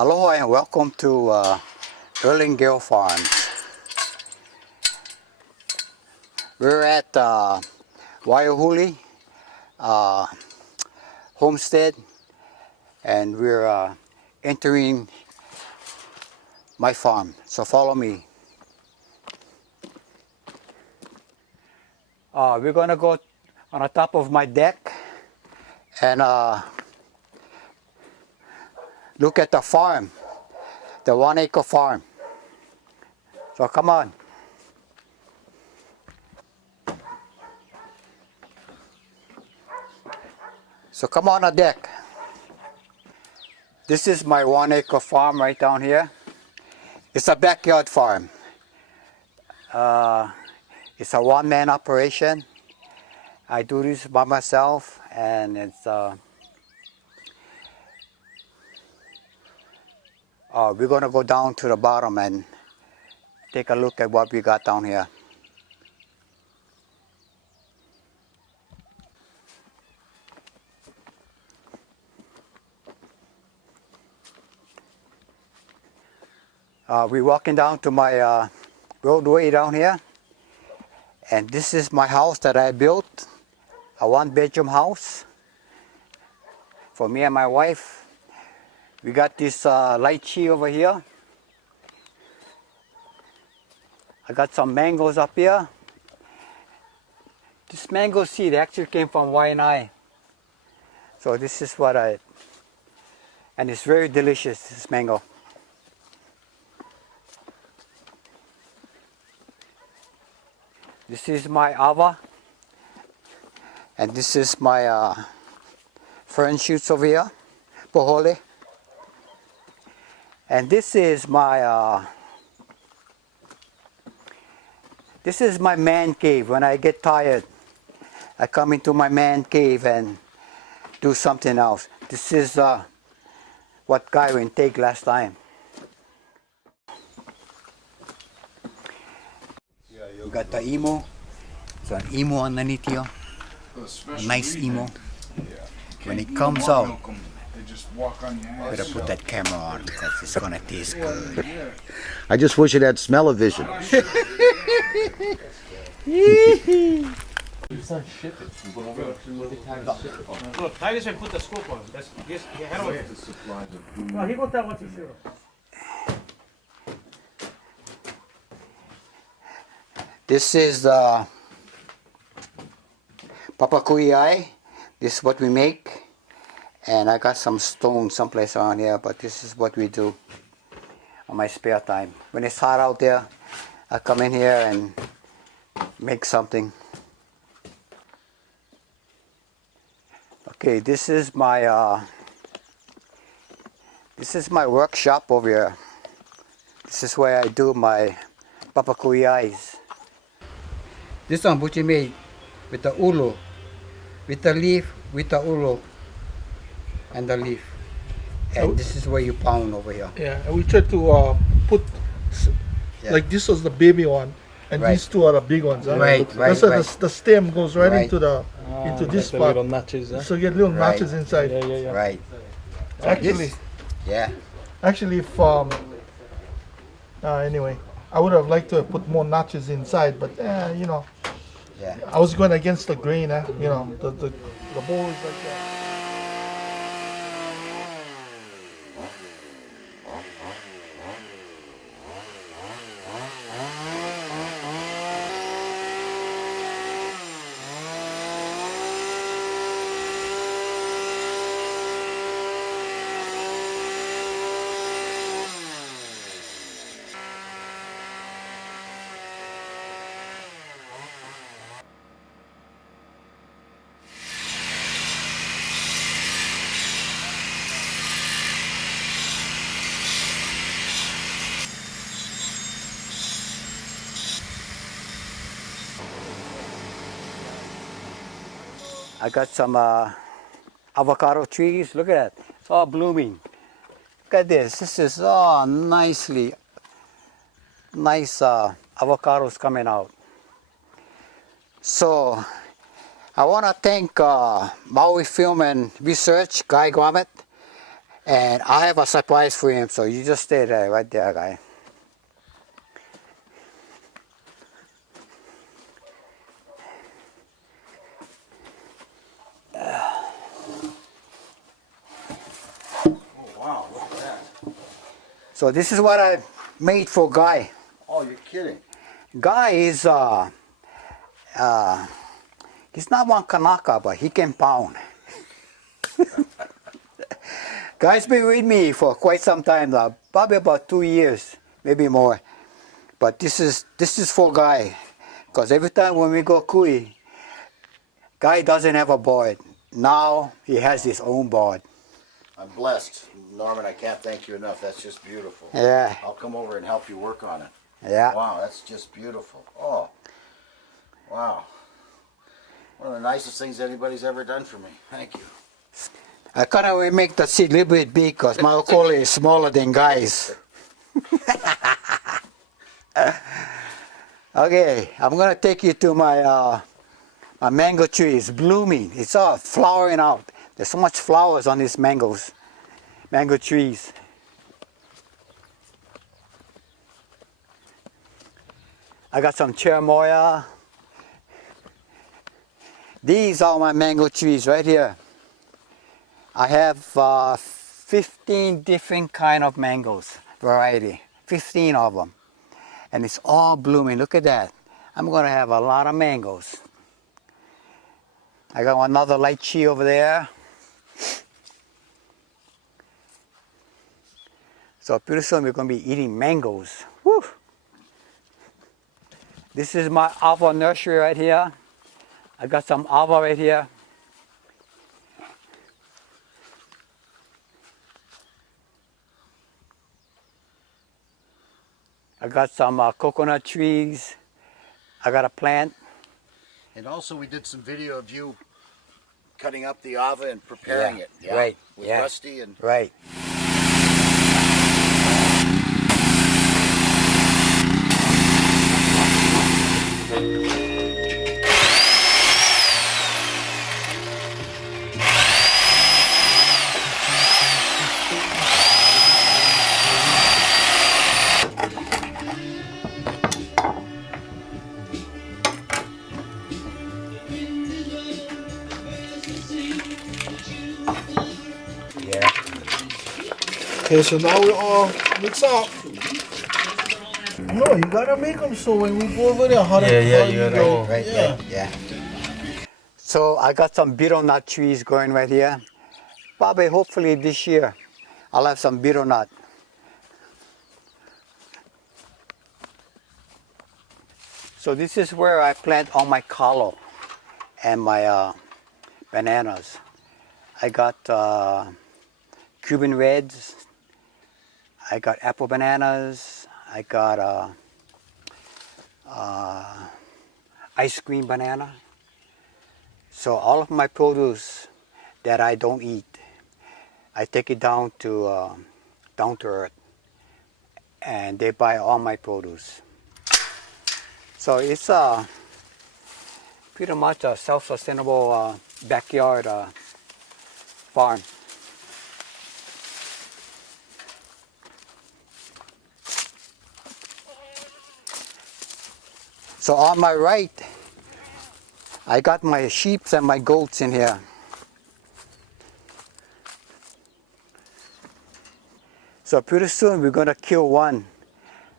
Aloha and welcome to Erlingayle Farm. We're at Waiahuli Homestead, and we're entering my farm. So follow me. We're gonna go on the top of my deck and look at the farm, the 1 acre farm. So come on. So come on the deck. This is my 1 acre farm right down here. It's a backyard farm. It's a one-man operation. I do this by myself, and it's we're gonna go down to the bottom and take a look at what we got down here. We're walking down to my roadway down here, and this is my house that I built, a one-bedroom house for me and my wife. We got this lychee over here. I got some mangoes up here. This mango seed actually came from Waiahine. So this is what and it's very delicious, this mango. This is my ava, and this is my fern shoots over here, pohole. And this is my man cave. When I get tired, I come into my man cave and do something else. This is what Guyrin take last time. You got the emo. So an emo underneath here. A nice emo. When it comes out, better put that camera on because it's gonna taste good. I just wish it had smell-o-vision. This is the papakuiai. This is what we make. And I got some stones someplace around here, but this is what we do on my spare time. When it's hot out there, I come in here and make something. Okay, this is my workshop over here. This is where I do my papakuiais. This one Buchi made with the ulu, with the leaf, with the ulu, and the leaf. And this is where you pound over here. Yeah, and we try to put like this was the baby one, and these two are the big ones. Huh? Right. That's why the stem goes right into the into this like part. little notches, huh? So you get little notches inside. Yeah. Right. Actually, Actually, if anyway, I would have liked to have put more notches inside, but you know, I was going against the grain. You know, the bowl is like that. I got some avocado trees. Look at that. It's all blooming. Look at this. This is all nice avocados coming out. So I want to thank Maui Film and Research, Guy Grommet, And I have a surprise for him, so you just stay there, right there, guy. Wow, look at that. So this is what I made for Guy. Oh, you're kidding. Guy is he's not one Kanaka, but he can pound. Guy's been with me for quite some time now, probably about 2 years, maybe more. But this is for Guy, because every time when we go kui, Guy doesn't have a board. Now he has his own board. I'm blessed. Norman, I can't thank you enough. That's just beautiful. Yeah. I'll come over and help you work on it. Yeah. Wow, that's just beautiful. Oh, wow. One of the nicest things anybody's ever done for me. Thank you. I kind of make the seat a little bit big because my okole is smaller than Guy's. Okay, I'm gonna take you to my my mango tree. It's blooming. It's all flowering out. There's so much flowers on these mango trees. I got some cherimoya. These are my mango trees right here. I have 15 different kind of mangoes, variety, 15 of them. And it's all blooming, look at that. I'm gonna have a lot of mangoes. I got another lychee over there. So pretty soon we're gonna be eating mangoes. Woo! This is my alva nursery right here. I got some alva right here. I got some coconut trees. I got a plant. And also we did some video of you cutting up the ava and preparing it. Yeah. Right. With Yeah. Rusty and Right. Yeah. Okay, so now we all mix up. No, you gotta make them so when we go over there, how you go. Right, yeah. So I got some betel nut trees growing right here. Probably, hopefully this year, I'll have some betel nut. So this is where I plant all my kalo and my bananas. I got Cuban reds. I got apple bananas. I got ice cream banana. So all of my produce that I don't eat, I take it down to earth, and they buy all my produce. So it's pretty much a self-sustainable backyard farm. So on my right, I got my sheep and my goats in here. So pretty soon we're gonna kill one.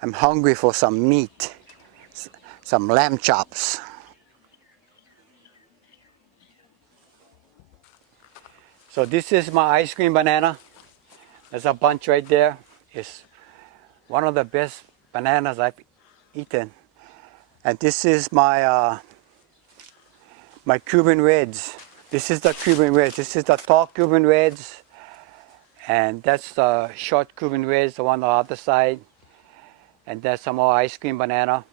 I'm hungry for some meat, some lamb chops. So this is my ice cream banana. There's a bunch right there. It's one of the best bananas I've eaten. And this is my my Cuban Reds. This is the Cuban Reds. This is the tall Cuban Reds. And that's the short Cuban Reds, the one on the other side. And that's some more ice cream banana.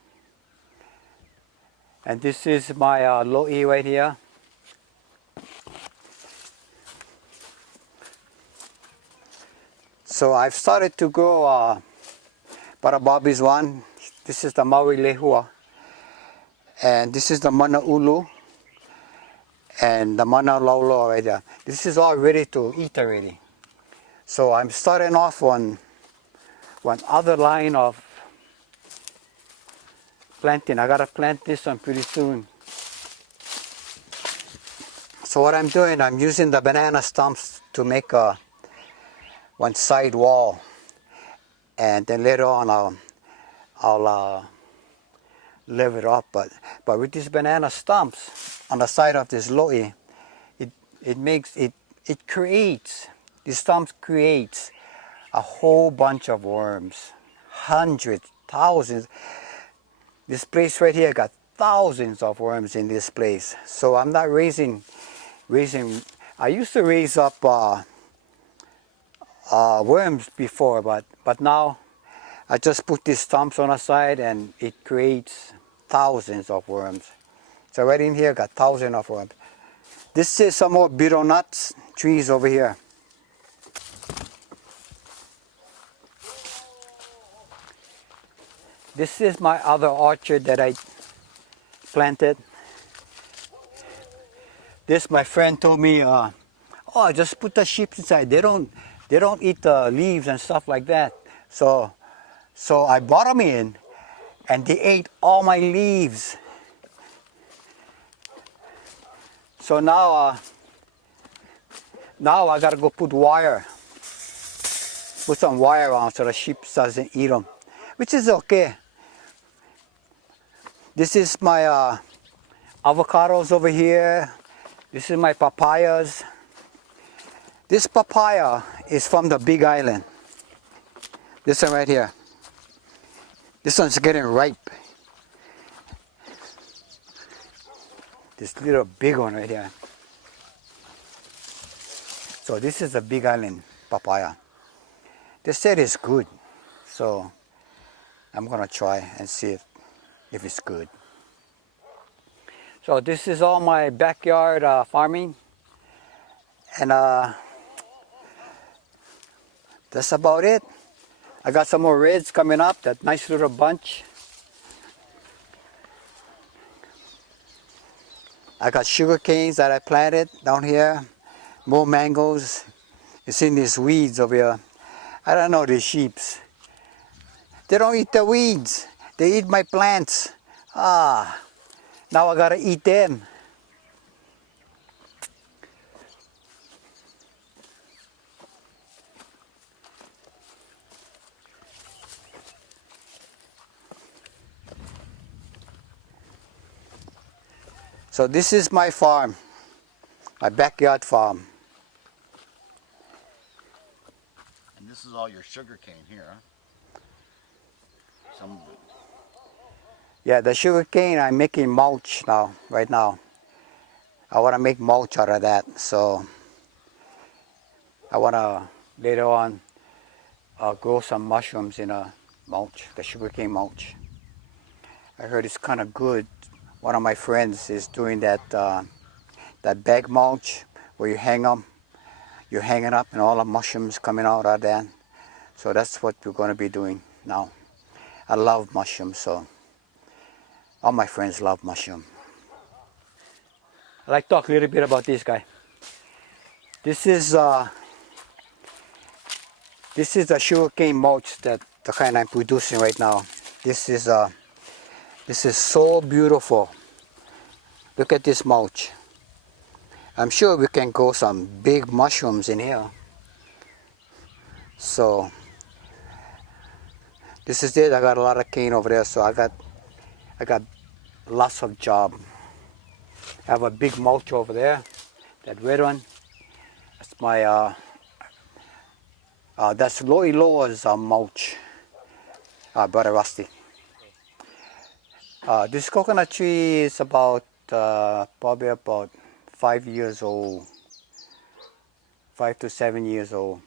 And this is my lo'i right here. So I've started to grow Para Bobby's one. This is the Maui Lehua. And this is the Mana Ulu. And the Mana Laulo right there. This is all ready to eat already. So I'm starting off on one other line of planting. I gotta plant this one pretty soon. So what I'm doing, I'm using the banana stumps to make one side wall, and then later on I'll level it up. But with these banana stumps on the side of this loe, it creates, these stumps creates a whole bunch of worms, hundreds, thousands. This place right here got thousands of worms in this place. So I'm not raising. I used to raise up worms before, but now I just put these stumps on the side and it creates thousands of worms. So right in here got thousands of worms. This is some more betel nuts trees over here. This is my other orchard that I planted. This, my friend told me, oh, just put the sheep inside. They don't eat the leaves and stuff like that. So I brought them in, and they ate all my leaves. So now I gotta go put some wire on so the sheep doesn't eat them, which is okay. This is my avocados over here. This is my papayas. This papaya is from the Big Island. This one right here. This one's getting ripe. This little big one right here. So this is a Big Island papaya. They said it's good. So I'm gonna try and see if it's good. So this is all my backyard farming, and that's about it. I got some more reds coming up, that nice little bunch. I got sugar canes that I planted down here, more mangoes. You see these weeds over here. I don't know these sheeps. They don't eat the weeds. They eat my plants. Now I gotta eat them. So this is my farm, my backyard farm. And this is all your sugar cane here, huh? Some. Yeah, the sugar cane, I'm making mulch now, right now. I want to make mulch out of that, so I want to later on grow some mushrooms in a mulch, the sugar cane mulch. I heard it's kind of good. One of my friends is doing that bag mulch where you hang them, you hang it up and all the mushrooms coming out of that. So that's what we're going to be doing now. I love mushrooms, so all my friends love mushroom. I'd like to talk a little bit about this guy. This is the sugarcane mulch that the kind I'm producing right now. This is so beautiful. Look at this mulch. I'm sure we can grow some big mushrooms in here. So this is it. I got a lot of cane over there, so I got lots of job. I have a big mulch over there, that red one. That's my that's Loiloa's mulch, Brother Rusty. This coconut tree is about probably about 5 years old, 5 to 7 years old.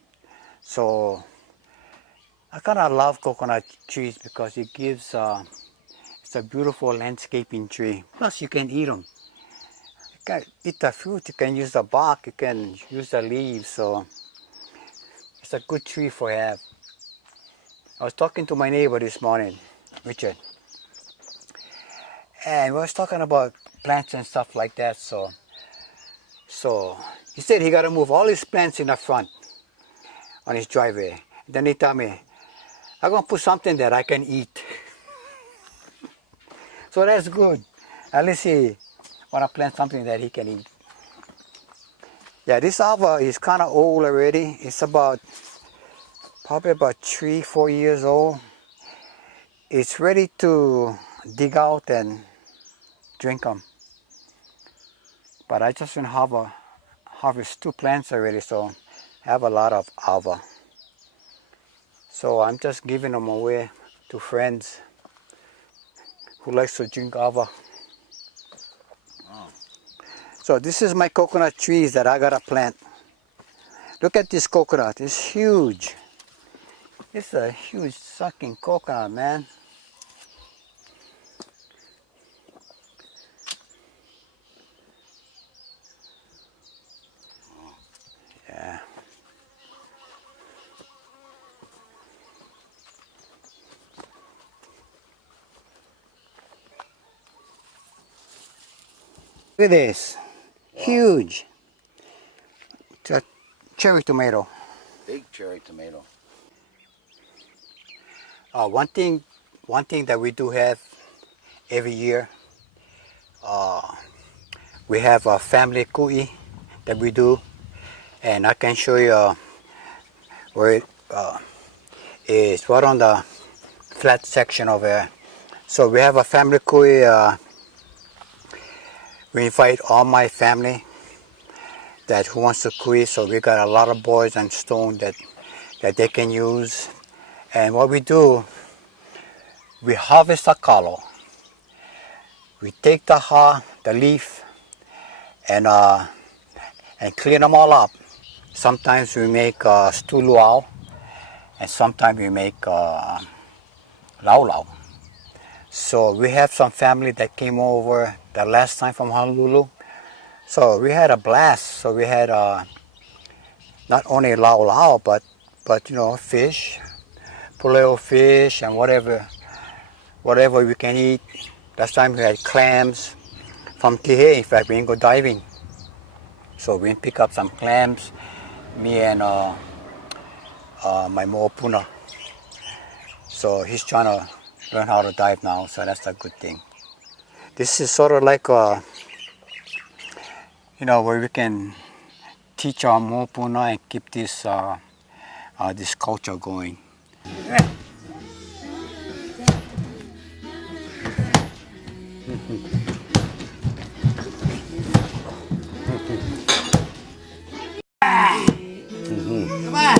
So I kind of love coconut trees because it gives it's a beautiful landscaping tree. Plus you can eat them. You can eat the fruit, you can use the bark, you can use the leaves. So it's a good tree for have. I was talking to my neighbor this morning, Richard, and we was talking about plants and stuff like that. So he said he got to move all his plants in the front. on his driveway. Then he told me, I'm going to put something that I can eat. So that's good. At least he want to plant something that he can eat. Yeah, this alva is kind of old already. It's probably about 3-4 years old. It's ready to dig out and drink them. But I just want to harvest 2 plants already, so I have a lot of alva. So I'm just giving them away to friends who likes to drink alva. Oh. So this is my coconut trees that I gotta plant. Look at this coconut, it's huge. It's a huge sucking coconut, man. Yeah. Look at this, huge. It's a cherry tomato. Big cherry tomato. One thing that we do have every year, we have a family kui that we do, and I can show you where it is right on the flat section over there. So we have a family kui. We invite all my family that who wants to kui. So we got a lot of boards and stone that they can use. And what we do, we harvest the kalo. We take the leaf and clean them all up. Sometimes we make stew luau, and sometimes we make lau lau. So we have some family that came over the last time from Honolulu. So we had a blast. So we had not only lau lau, but you know, fish, poleo fish, and whatever we can eat. Last time we had clams from Kihei. In fact, we didn't go diving. So we pick up some clams, me and my mo'opuna. So he's trying to learn how to dive now, so that's a good thing. This is sort of like you know, where we can teach our mo'opuna and keep this this culture going. Come on!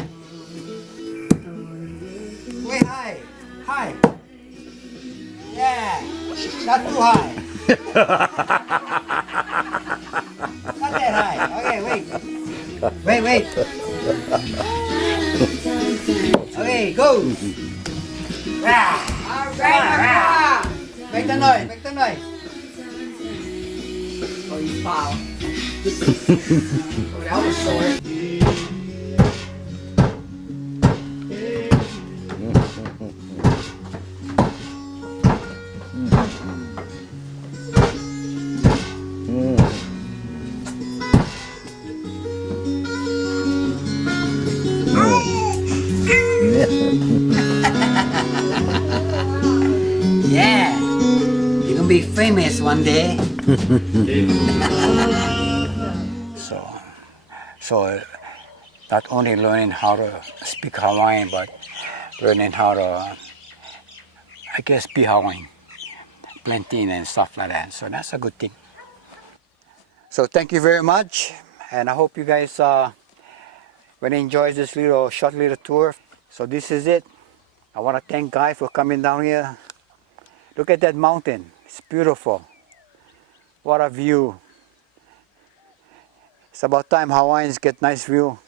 Way high! High! Yeah! Not too high! Not that high! Okay, wait! Wait! Okay, go! Alright! Make the noise! Oh, you foul! Oh, that was short. Yeah, you're gonna be famous one day. So not only learning how to speak Hawaiian, but learning how to, I guess, be Hawaiian, planting and stuff like that. So that's a good thing. So thank you very much, and I hope you guys really enjoyed this short little tour. So this is it. I want to thank Guy for coming down here. Look at that mountain. It's beautiful. What a view. It's about time Hawaiians get nice view.